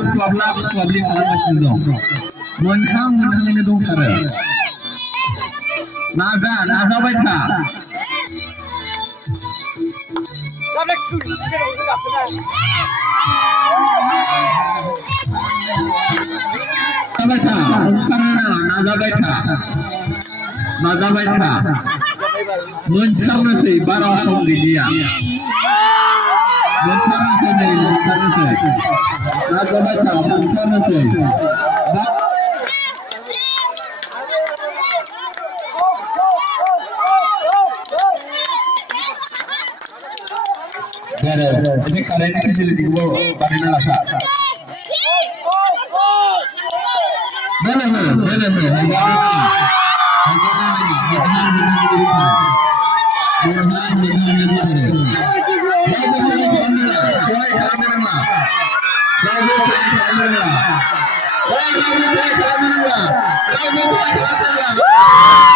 स्वाबली खालामगासिनो दं मोनथामैनो दंथारो नाजाबाय था नाजाबाय था मोनथारनोसै बारा सम गैलिया मोनथारनोसै नाजाबाय था मोनथारनोसै ini kalian ini jadi dua barina laka. Boleh. Jangan